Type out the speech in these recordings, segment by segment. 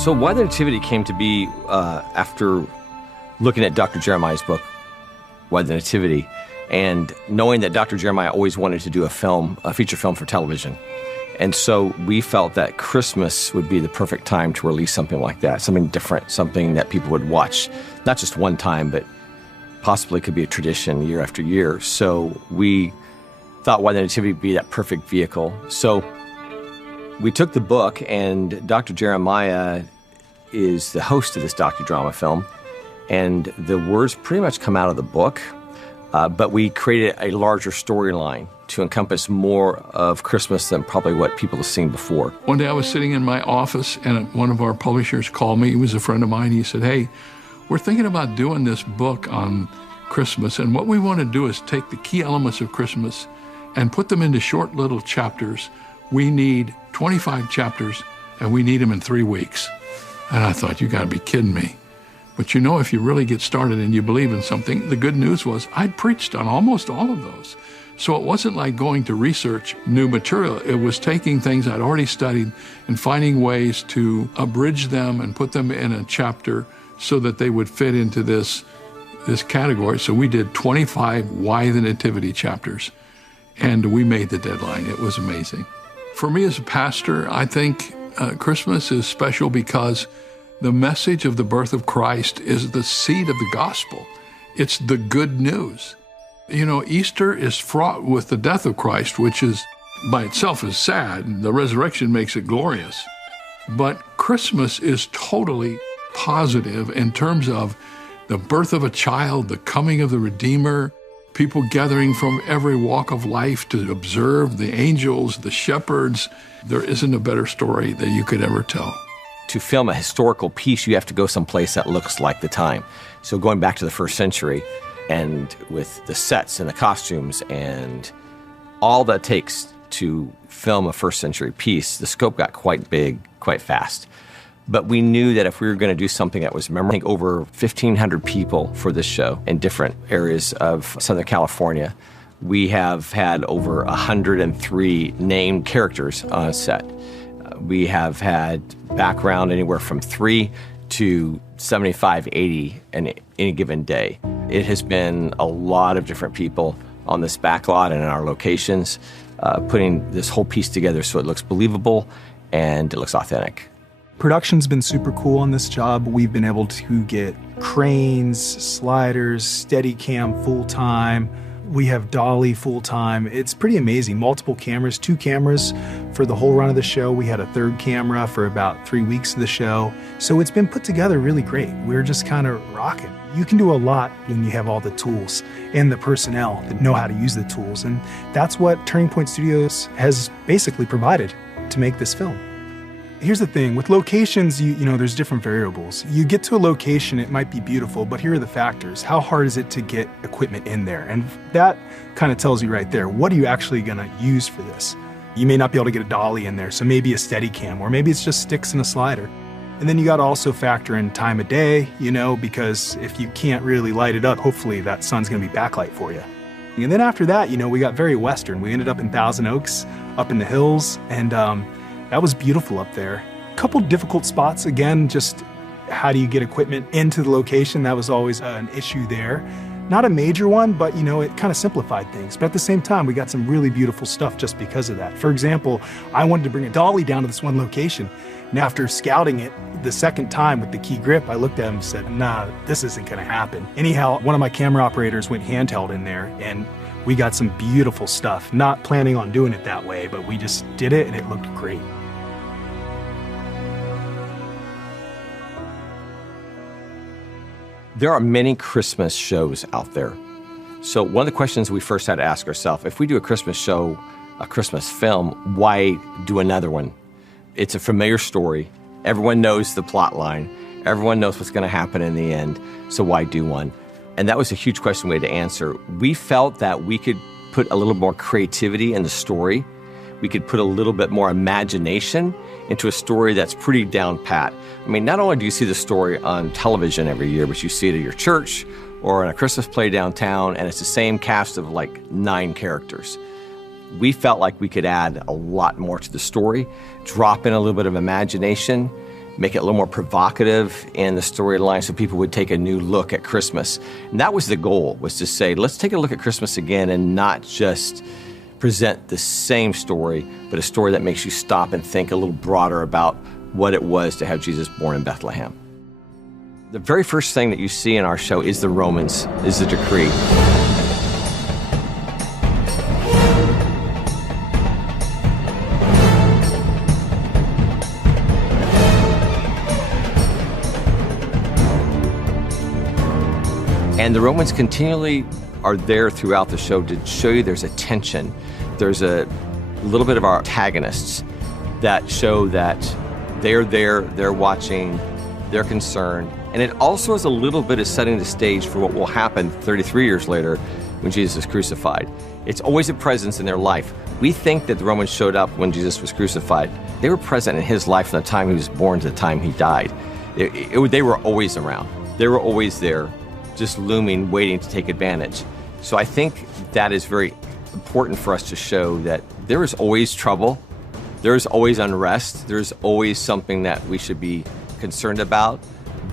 So Why the Nativity came to be after looking at Dr. Jeremiah's book, Why the Nativity, and knowing that Dr. Jeremiah always wanted to do a feature film for television. And so we felt that Christmas would be the perfect time to release something like that, something different, something that people would watch, not just one time, but possibly could be a tradition year after year. So we thought Why the Nativity would be that perfect vehicle. So we took the book, and Dr. Jeremiah is the host of this docudrama film, and the words pretty much come out of the book, but we created a larger storyline to encompass more of Christmas than probably what people have seen before. One day I was sitting in my office, and one of our publishers called me. He was a friend of mine. He said, "Hey, we're thinking about doing this book on Christmas, and what we want to do is take the key elements of Christmas and put them into short little chapters. We need 25 chapters, and we need them in 3 weeks." And I thought, you got to be kidding me. But you know, if you really get started and you believe in something, the good news was I'd preached on almost all of those. So it wasn't like going to research new material. It was taking things I'd already studied and finding ways to abridge them and put them in a chapter so that they would fit into this category. So we did 25 Why the Nativity chapters, and we made the deadline. It was amazing. For me as a pastor, I think Christmas is special because the message of the birth of Christ is the seed of the gospel. It's the good news. You know, Easter is fraught with the death of Christ, which is by itself is sad. The resurrection makes it glorious. But Christmas is totally positive in terms of the birth of a child, the coming of the Redeemer, people gathering from every walk of life to observe, the angels, the shepherds. There isn't a better story that you could ever tell. To film a historical piece, you have to go someplace that looks like the time. So going back to the first century, and with the sets and the costumes and all that takes to film a first century piece, the scope got quite big, quite fast. But we knew that if we were going to do something that was memorable, I think over 1,500 people for this show in different areas of Southern California. We have had over 103 named characters on set. We have had background anywhere from 3 to 75, 80 in any given day. It has been a lot of different people on this backlot and in our locations, putting this whole piece together so it looks believable and it looks authentic. Production's been super cool on this job. We've been able to get cranes, sliders, Steadicam full-time. We have dolly full-time. It's pretty amazing. Multiple cameras, 2 cameras for the whole run of the show. We had a 3rd camera for about 3 weeks of the show. So it's been put together really great. We're just kind of rocking. You can do a lot when you have all the tools and the personnel that know how to use the tools. And that's what Turning Point Studios has basically provided to make this film. Here's the thing, with locations, you know, there's different variables. You get to a location, it might be beautiful, but here are the factors. How hard is it to get equipment in there? And that kind of tells you right there, what are you actually gonna use for this? You may not be able to get a dolly in there, so maybe a Steadicam, or maybe it's just sticks and a slider. And then you gotta also factor in time of day, you know, because if you can't really light it up, hopefully that sun's gonna be backlight for you. And then after that, you know, we got very Western. We ended up in Thousand Oaks, up in the hills, and that was beautiful up there. A couple difficult spots, again, just how do you get equipment into the location? That was always an issue there. Not a major one, but you know, it kind of simplified things. But at the same time, we got some really beautiful stuff just because of that. For example, I wanted to bring a dolly down to this one location. And after scouting it the 2nd time with the key grip, I looked at him and said, nah, this isn't gonna happen. Anyhow, one of my camera operators went handheld in there, and we got some beautiful stuff. Not planning on doing it that way, but we just did it and it looked great. There are many Christmas shows out there. So one of the questions we first had to ask ourselves, if we do a Christmas show, a Christmas film, why do another one? It's a familiar story. Everyone knows the plot line. Everyone knows what's going to happen in the end. So why do one? And that was a huge question we had to answer. We felt that we could put a little more creativity in the story. We could put a little bit more imagination into a story that's pretty down pat. I mean, not only do you see the story on television every year, but you see it at your church or in a Christmas play downtown, and it's the same cast of like 9 characters. We felt like we could add a lot more to the story, drop in a little bit of imagination, make it a little more provocative in the storyline so people would take a new look at Christmas. And that was the goal, was to say, let's take a look at Christmas again and not just present the same story, but a story that makes you stop and think a little broader about what it was to have Jesus born in Bethlehem. The very first thing that you see in our show is the Romans, is the decree. And the Romans continually are there throughout the show to show you there's a tension. There's a little bit of our antagonists that show that they're there, they're watching, they're concerned. And it also is a little bit of setting the stage for what will happen 33 years later when Jesus is crucified. It's always a presence in their life. We think that the Romans showed up when Jesus was crucified. They were present in his life from the time he was born to the time he died. They were always around. They were always there, just looming, waiting to take advantage. So I think that is very important for us to show that there is always trouble, there is always unrest, there's always something that we should be concerned about.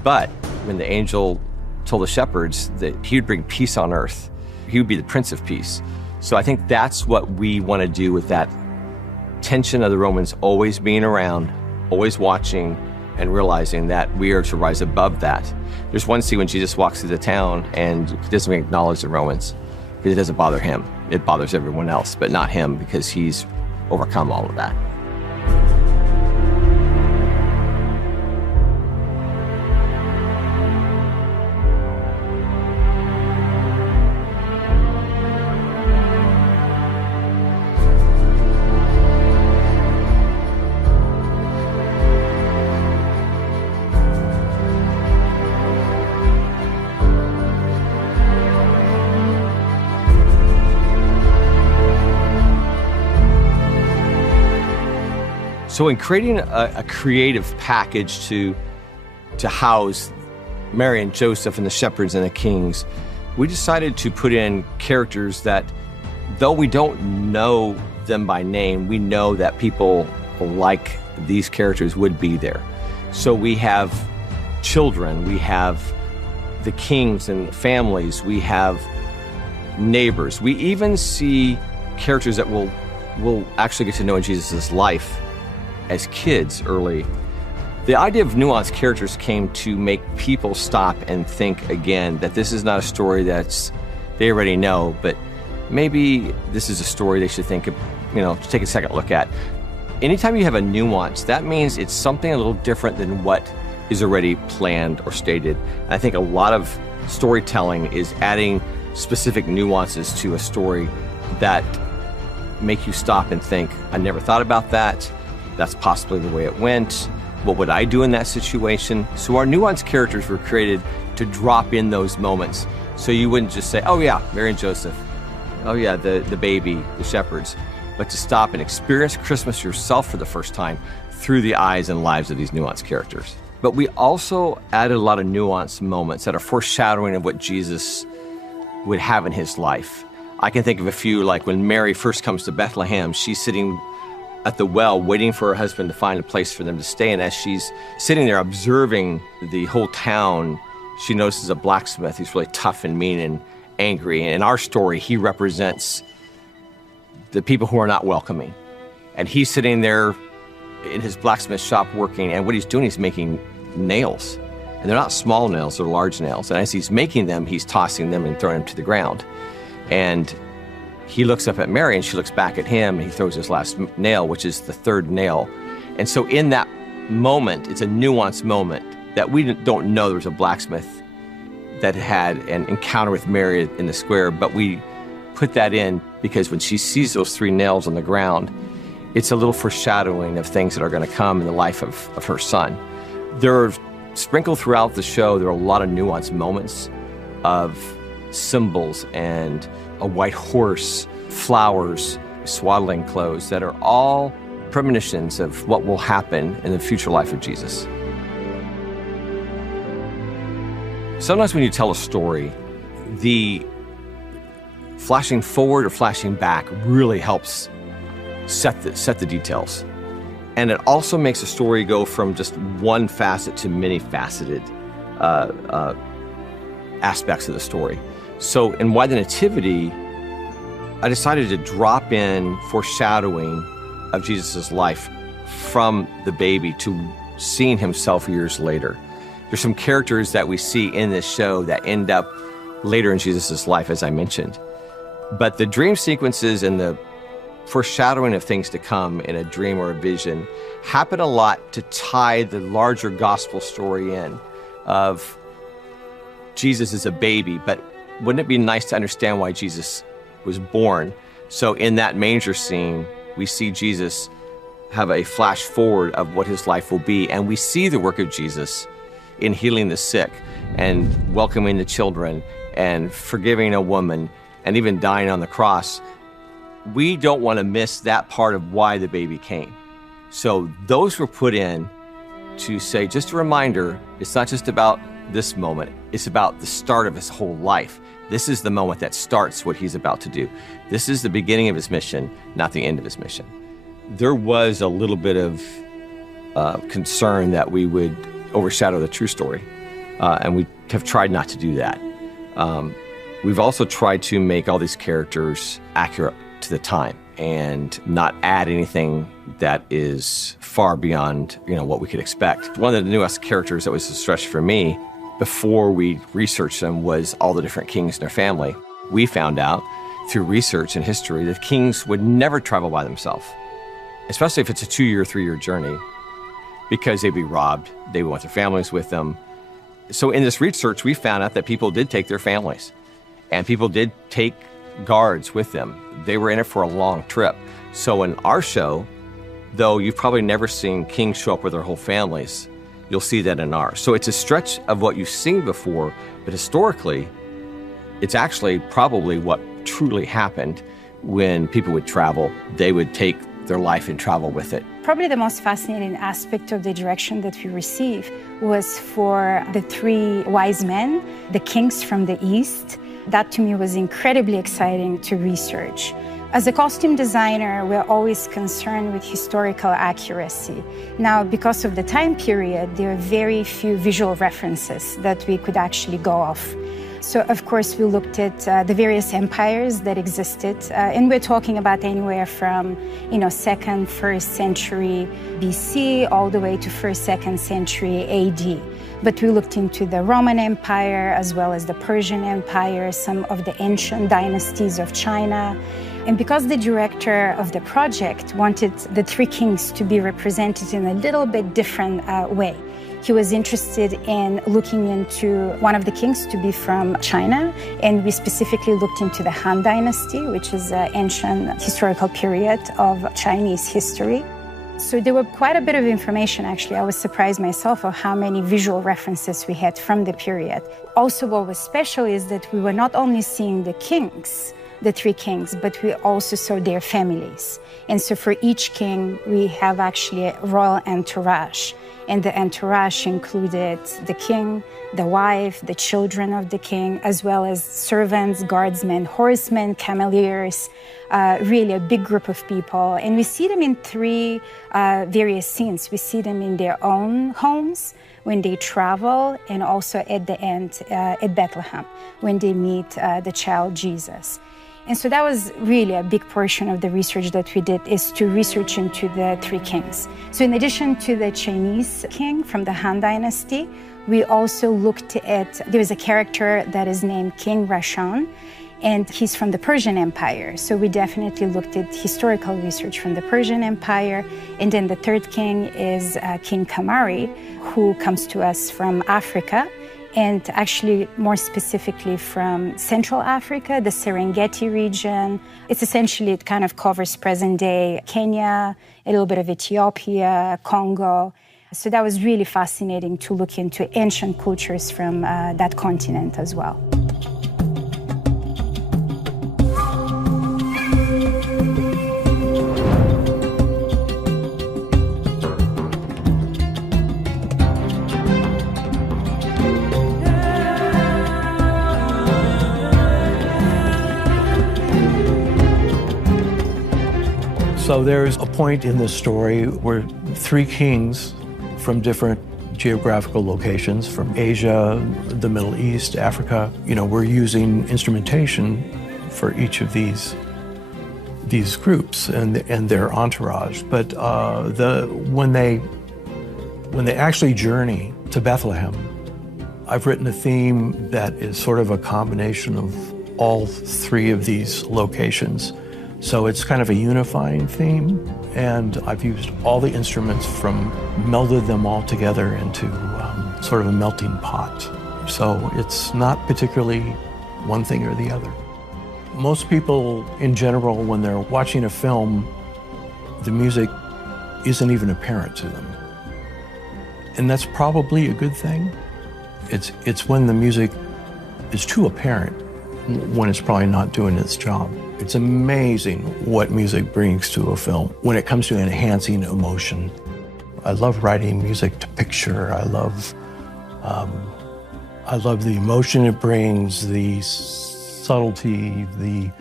But when the angel told the shepherds that he would bring peace on earth, he would be the Prince of Peace. So I think that's what we want to do with that tension of the Romans always being around, always watching, and realizing that we are to rise above that. There's one scene when Jesus walks through the town and he doesn't acknowledge the Romans because it doesn't bother him. It bothers everyone else, but not him because he's overcome all of that. So in creating a creative package to house Mary and Joseph and the shepherds and the kings, we decided to put in characters that, though we don't know them by name, we know that people like these characters would be there. So we have children, we have the kings and families, we have neighbors. We even see characters that we'll actually get to know in Jesus' life as kids early. The idea of nuanced characters came to make people stop and think again that this is not a story that's they already know, but maybe this is a story they should think of, to take a second look at. Anytime you have a nuance, that means it's something a little different than what is already planned or stated. And I think a lot of storytelling is adding specific nuances to a story that make you stop and think, I never thought about that. That's possibly the way it went. What would I do in that situation? So our nuanced characters were created to drop in those moments. So you wouldn't just say, oh yeah, Mary and Joseph. Oh yeah, the baby, the shepherds. But to stop and experience Christmas yourself for the first time through the eyes and lives of these nuanced characters. But we also added a lot of nuanced moments that are foreshadowing of what Jesus would have in his life. I can think of a few, like when Mary first comes to Bethlehem, she's sitting at the well waiting for her husband to find a place for them to stay. And as she's sitting there observing the whole town, she notices a blacksmith who's really tough and mean and angry. And in our story, he represents the people who are not welcoming. And he's sitting there in his blacksmith shop working, and what he's doing, he's making nails. And they're not small nails, they're large nails. And as he's making them, he's tossing them and throwing them to the ground. And he looks up at Mary, and she looks back at him, and he throws his last nail, which is the third nail. And so in that moment, it's a nuanced moment that we don't know there was a blacksmith that had an encounter with Mary in the square, but we put that in because when she sees those three nails on the ground, it's a little foreshadowing of things that are going to come in the life of her son. There are sprinkled throughout the show, there are a lot of nuanced moments of symbols and a white horse, flowers, swaddling clothes that are all premonitions of what will happen in the future life of Jesus. Sometimes when you tell a story, the flashing forward or flashing back really helps set the details. And it also makes a story go from just one facet to many faceted aspects of the story. So in Why the Nativity, I decided to drop in foreshadowing of Jesus' life from the baby to seeing himself years later. There's some characters that we see in this show that end up later in Jesus' life, as I mentioned. But the dream sequences and the foreshadowing of things to come in a dream or a vision happen a lot to tie the larger gospel story in of Jesus as a baby. But wouldn't it be nice to understand why Jesus was born? So in that manger scene, we see Jesus have a flash forward of what his life will be. And we see the work of Jesus in healing the sick and welcoming the children and forgiving a woman and even dying on the cross. We don't want to miss that part of why the baby came. So those were put in to say, just a reminder, it's not just about this moment, it's about the start of his whole life. This is the moment that starts what he's about to do. This is the beginning of his mission, not the end of his mission. There was a little bit of concern that we would overshadow the true story, and we have tried not to do that. We've also tried to make all these characters accurate to the time and not add anything that is far beyond, what we could expect. One of the newest characters that was a stretch for me before we researched them was all the different kings in their family. We found out through research and history that kings would never travel by themselves, especially if it's a 2-year, 3-year journey, because they'd be robbed. They would want their families with them. So in this research, we found out that people did take their families, and people did take guards with them. They were in it for a long trip. So in our show, though you've probably never seen kings show up with their whole families, you'll see that in ours. So it's a stretch of what you've seen before, but historically, it's actually probably what truly happened when people would travel. They would take their life and travel with it. Probably the most fascinating aspect of the direction that we received was for the 3 wise men, the kings from the East. That to me was incredibly exciting to research. As a costume designer, we're always concerned with historical accuracy. Now, because of the time period, there are very few visual references that we could actually go off. So, of course, we looked at the various empires that existed, and we're talking about anywhere from, 2nd, 1st century BC, all the way to 1st, 2nd century AD. But we looked into the Roman Empire, as well as the Persian Empire, some of the ancient dynasties of China. And because the director of the project wanted the 3 kings to be represented in a little bit different way, he was interested in looking into one of the kings to be from China, and we specifically looked into the Han Dynasty, which is an ancient historical period of Chinese history. So there were quite a bit of information, actually. I was surprised myself of how many visual references we had from the period. Also, what was special is that we were not only seeing the kings, the 3 kings, but we also saw their families. And so for each king, we have actually a royal entourage. And the entourage included the king, the wife, the children of the king, as well as servants, guardsmen, horsemen, cameliers, really a big group of people. And we see them in 3 various scenes. We see them in their own homes, when they travel, and also at the end at Bethlehem, when they meet the child Jesus. And so that was really a big portion of the research that we did, is to research into the 3 kings. So in addition to the Chinese king from the Han Dynasty, we also looked at, there was a character that is named King Rashan, and he's from the Persian Empire. So we definitely looked at historical research from the Persian Empire. And then the 3rd king is King Kamari, who comes to us from Africa, and actually more specifically from Central Africa, the Serengeti region. It's essentially, it kind of covers present-day Kenya, a little bit of Ethiopia, Congo. So that was really fascinating to look into ancient cultures from that continent as well. So there's a point in this story where three kings from different geographical locations, from Asia, the Middle East, Africa, we're using instrumentation for each of these groups and their entourage. But when they actually journey to Bethlehem, I've written a theme that is sort of a combination of all three of these locations. So it's kind of a unifying theme, and I've used all the instruments melded them all together into sort of a melting pot. So it's not particularly one thing or the other. Most people in general, when they're watching a film, the music isn't even apparent to them. And that's probably a good thing. It's when the music is too apparent when it's probably not doing its job. It's amazing what music brings to a film when it comes to enhancing emotion. I love writing music to picture. I love the emotion it brings, the subtlety, the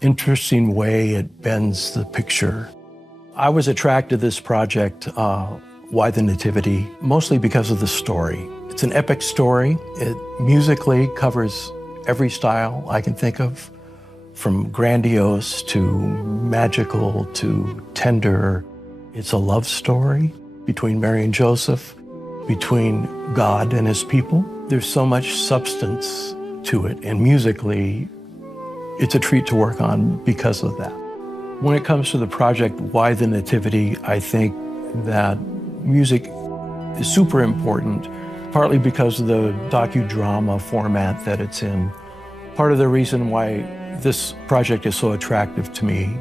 interesting way it bends the picture. I was attracted to this project, Why the Nativity, mostly because of the story. It's an epic story. It musically covers every style I can think of, from grandiose to magical to tender. It's a love story between Mary and Joseph, between God and his people. There's so much substance to it, and musically, it's a treat to work on because of that. When it comes to the project, Why the Nativity, I think that music is super important, partly because of the docudrama format that it's in. Part of the reason why this project is so attractive to me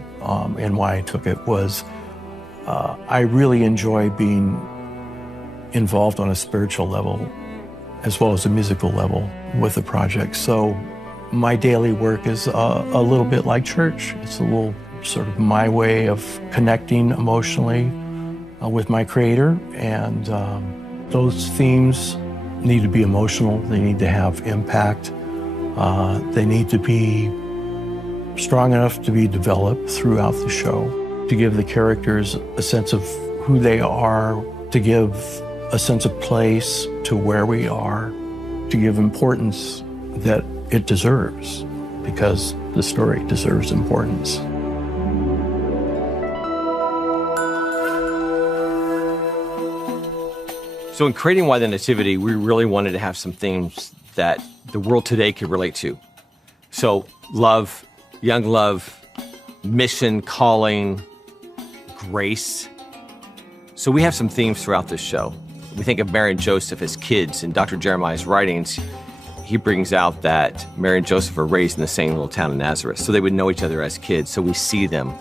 and why I took it was I really enjoy being involved on a spiritual level as well as a musical level with the project. So my daily work is a little bit like church. It's a little sort of my way of connecting emotionally with my Creator, and those themes need to be emotional. They need to have impact. They need to be strong enough to be developed throughout the show, to give the characters a sense of who they are, to give a sense of place to where we are, to give importance that it deserves, because the story deserves importance. So in creating Why the Nativity, we really wanted to have some themes that the world today could relate to. So love, young love, mission, calling, grace. So we have some themes throughout this show. We think of Mary and Joseph as kids. In Dr. Jeremiah's writings, he brings out that Mary and Joseph were raised in the same little town of Nazareth, so they would know each other as kids. So we see them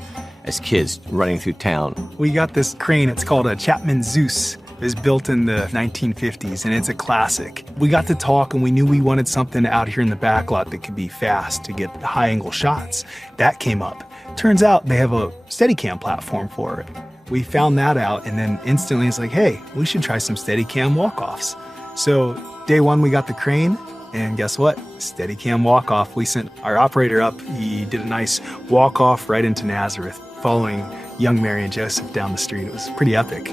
as kids running through town. We got this crane, it's called a Chapman Zeus. It was built in the 1950s, and it's a classic. We got to talk, and we knew we wanted something out here in the backlot that could be fast to get high-angle shots. That came up. Turns out they have a Steadicam platform for it. We found that out, and then instantly it's like, hey, we should try some Steadicam walk-offs. So day one, we got the crane, and guess what? Steadicam walk-off. We sent our operator up. He did a nice walk-off right into Nazareth, following young Mary and Joseph down the street. It was pretty epic.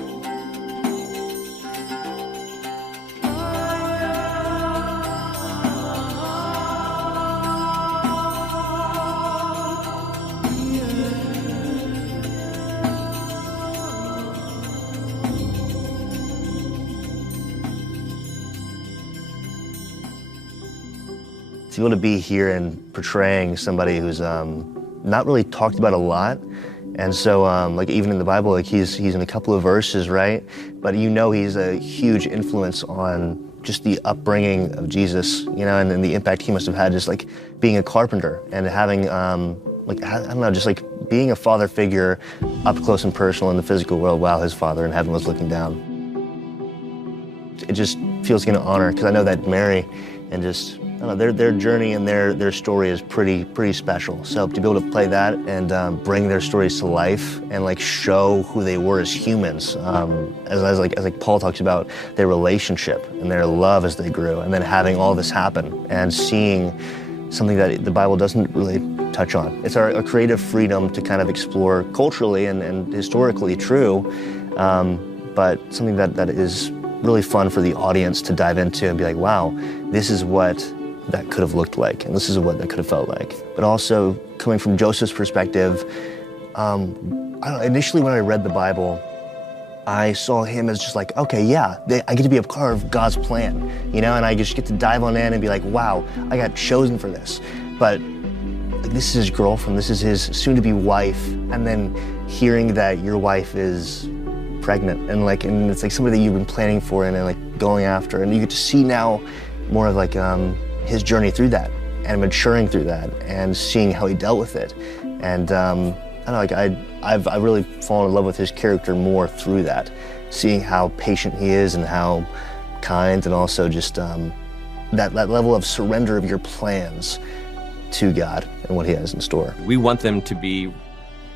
To be able to be here and portraying somebody who's not really talked about a lot, and so like even in the Bible, like he's in a couple of verses, right? But he's a huge influence on just the upbringing of Jesus, and the impact he must have had just like being a carpenter and having like I don't know, just like being a father figure up close and personal in the physical world while his father in heaven was looking down. It just feels like an honor because I know that Mary and just their journey and their story is pretty special. So to be able to play that and bring their stories to life and like show who they were as humans, as like Paul talks about their relationship and their love as they grew, and then having all this happen and seeing something that the Bible doesn't really touch on. It's our creative freedom to kind of explore culturally and historically true, but something that is really fun for the audience to dive into and be like, wow, this is what that could have looked like, and this is what that could have felt like. But also, coming from Joseph's perspective, I don't know, initially when I read the Bible, I saw him as just like, okay, yeah, I get to be a part of God's plan, and I just get to dive on in and be like, wow, I got chosen for this. But like, this is his girlfriend, this is his soon-to-be wife, and then hearing that your wife is pregnant, and it's like somebody that you've been planning for and like going after, and you get to see now more of like his journey through that and maturing through that and seeing how he dealt with it. And I don't know, like I've really fallen in love with his character more through that, seeing how patient he is and how kind, and also just that level of surrender of your plans to God and what he has in store. We want them to be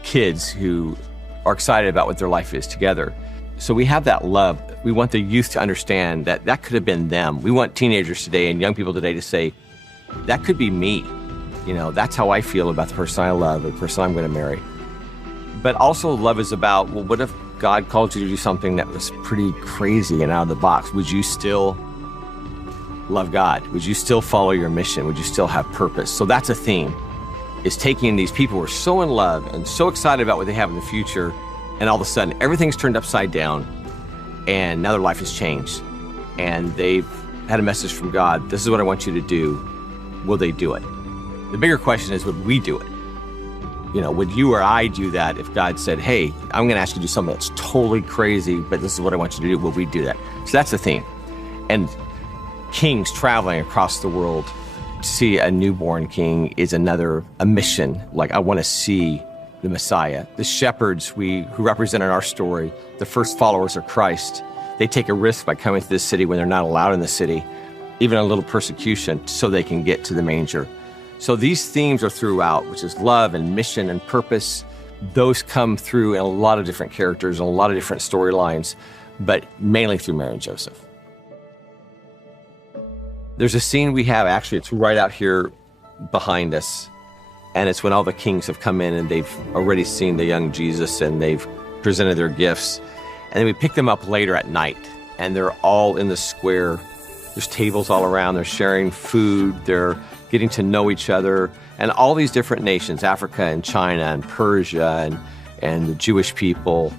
kids who are excited about what their life is together. So we have that love. We want the youth to understand that that could have been them. We want teenagers today and young people today to say, that could be me. That's how I feel about the person I love, the person I'm going to marry. But also love is about, well, what if God called you to do something that was pretty crazy and out of the box? Would you still love God? Would you still follow your mission? Would you still have purpose? So that's a theme, is taking these people who are so in love and so excited about what they have in the future, and all of a sudden everything's turned upside down, and now their life has changed, and they've had a message from God. This is what I want you to do. Will they do it? The bigger question is, would we do it? Would you or I do that if God said, hey, I'm going to ask you to do something that's totally crazy, but this is what I want you to do. Will we do that? So that's the theme. And kings traveling across the world to see a newborn king is a mission. Like, I want to see the Messiah. The shepherds who represent in our story, the first followers of Christ, they take a risk by coming to this city when they're not allowed in the city, even a little persecution, so they can get to the manger. So these themes are throughout, which is love and mission and purpose. Those come through in a lot of different characters and a lot of different storylines, but mainly through Mary and Joseph. There's a scene we have, actually, it's right out here behind us. And it's when all the kings have come in and they've already seen the young Jesus and they've presented their gifts. And then we pick them up later at night, and they're all in the square. There's tables all around. They're sharing food. They're getting to know each other. And all these different nations, Africa and China and Persia and the Jewish people,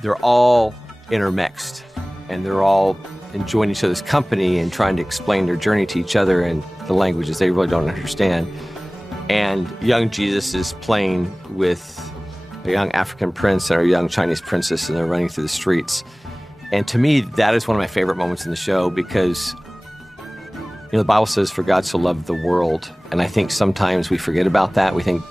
they're all intermixed. And they're all enjoying each other's company and trying to explain their journey to each other in the languages they really don't understand. And young Jesus is playing with a young African prince and a young Chinese princess, and they're running through the streets. And to me, that is one of my favorite moments in the show, because the Bible says, for God so loved the world. And I think sometimes we forget about that. We think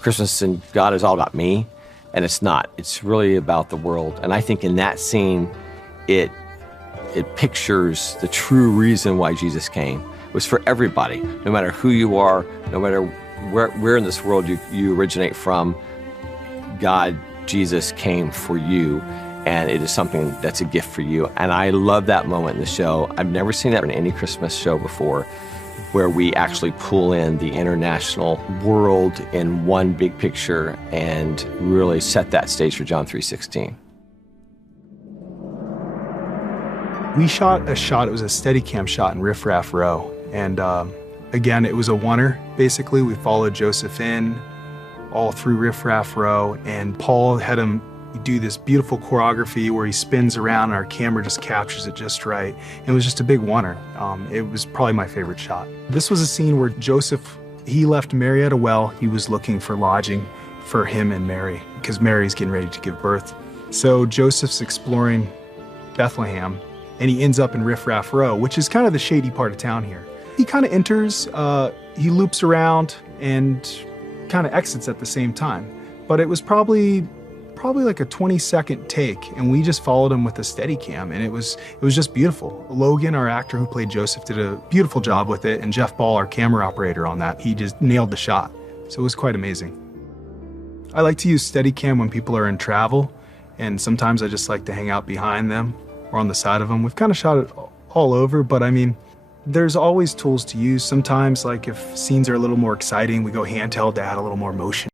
Christmas and God is all about me, and it's not. It's really about the world. And I think in that scene, it pictures the true reason why Jesus came. It was for everybody, no matter who you are, no matter where in this world you originate from. God, Jesus came for you, and it is something that's a gift for you. And I love that moment in the show. I've never seen that in any Christmas show before, where we actually pull in the international world in one big picture and really set that stage for John 3:16. We shot a shot, it was a Steadicam shot in Riff Raff Row. And again, it was a oneer, basically. We followed Joseph in all through Riff Raff Row, and Paul had him do this beautiful choreography where he spins around and our camera just captures it just right. It was just a big oneer. It was probably my favorite shot. This was a scene where Joseph, he left Mary at a well. He was looking for lodging for him and Mary, because Mary's getting ready to give birth. So Joseph's exploring Bethlehem, and he ends up in Riff Raff Row, which is kind of the shady part of town here. He kind of enters, he loops around and kind of exits at the same time. But it was probably like a 20-second take, and we just followed him with a Steadicam, and it was just beautiful. Logan, our actor who played Joseph, did a beautiful job with it, and Jeff Ball, our camera operator on that, he just nailed the shot. So it was quite amazing. I like to use Steadicam when people are in travel, and sometimes I just like to hang out behind them or on the side of them. We've kind of shot it all over, but I mean, There's always tools to use. Sometimes, like if scenes are a little more exciting, we go handheld to add a little more motion.